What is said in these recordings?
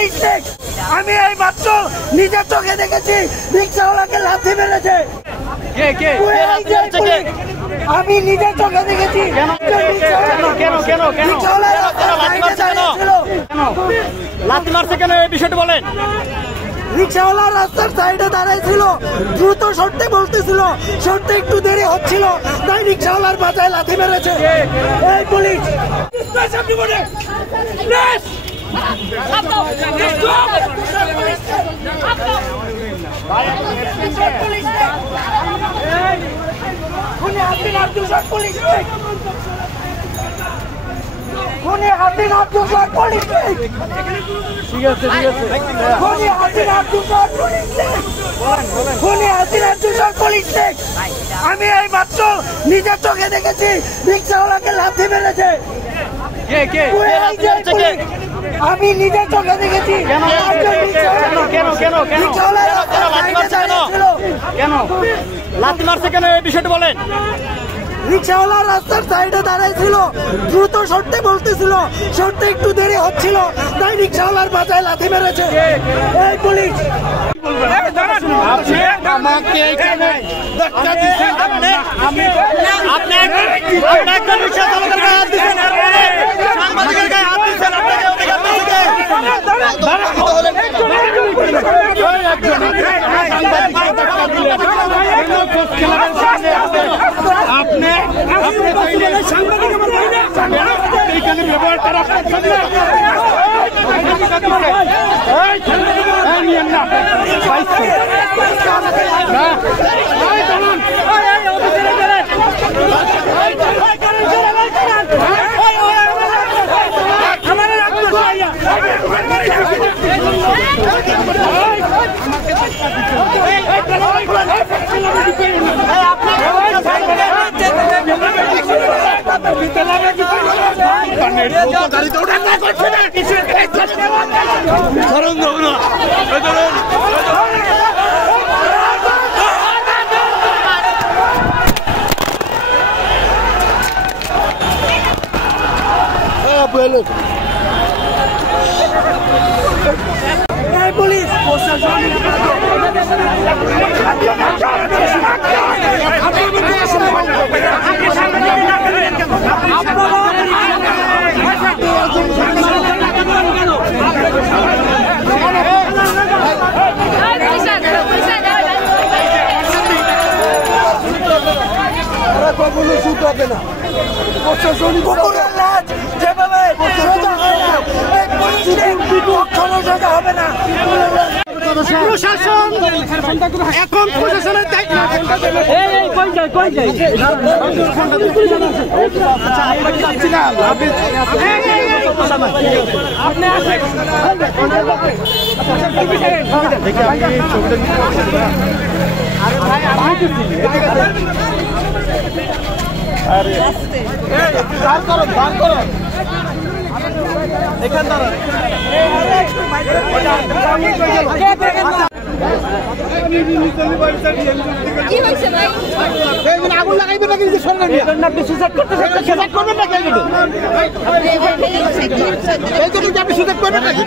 Police নেই। আমি এই মাত্র নিজের চোখে দেখেছি রিক্সাওয়ালাকে লাথি মেরেছে। আমি নিজের চোখে দেখেছি। লাথি মারছে কেন এই বিষয়টা বলেন। রিক্সাওয়ালা রাস্তার সাইডে দাঁড়ায় ছিল, দ্রুত সরতে বলতেছিল, সরতে একটু দেরি হচ্ছিল, তাই রিক্সাওয়ালার মাথায় লাথি মেরেছে এই পুলিশ। আমি এই মাত্র নিজের চোখে দেখেছি রিক্সাওয়ালাকে লাথি মেরেছে। আমি নিজের চোখে দেখেছি। কেন লাথি মারছে কেন এই বিষয়টা বলেন। রিক্সাওয়ালা রাস্তার সাইডে দাঁড়ায় ছিল, দ্রুত সরতে বলতেছিল, সরতে একটু দেরি হচ্ছিল, তাই রিক্সাওয়ালার মাথায় লাথি মেরেছে এই পুলিশ। আমাকে এখানে ধাক্কা দিয়েছেন, আপনি একজন রিক্সা চালকের গায়ে হাত দিয়েছেন, সাংবাদিকের গায়ে হাত দিয়েছেন, আপনাকে অধিকার দিয়েছে। আপনি ব্যবহার করা পুলিশ কখনো শুট হবে না। প্রশাসনিক যেভাবে হবে না। প্রশাসন এখন প্রশাসনের দায়িত্ব। এখান আগুন লাগাইবে নাকি আপনি সুসাইড করতে করবেন নাকি আপনি সুসাইড করবেন নাকি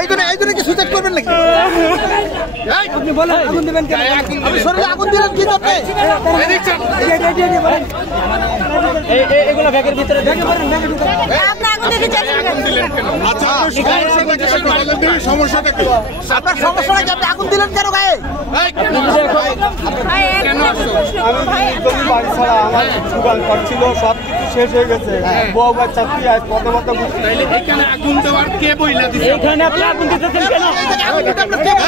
এই জন্য কি সুসাইড করবেন নাকি আপনি বলেন আগুন দিবেন কেন আপনি শরীরে আগুন দিলেন কি করতে এগুলো ব্যাগের ভিতরে সমস্যাটা কি আপনার সমস্যাটা কি আপনি আগুন দিলেন কেন গায়ে বাড়ি ছাড়া আমার দোকান ছিল সব কিছু শেষ হয়ে গেছে বউ বাচ্চা কি আজ পথে পথে এখানে আগুন দেওয়ার কে বইলা দিচ্ছে এখানে আপনি আগুন দিতেছেন কেন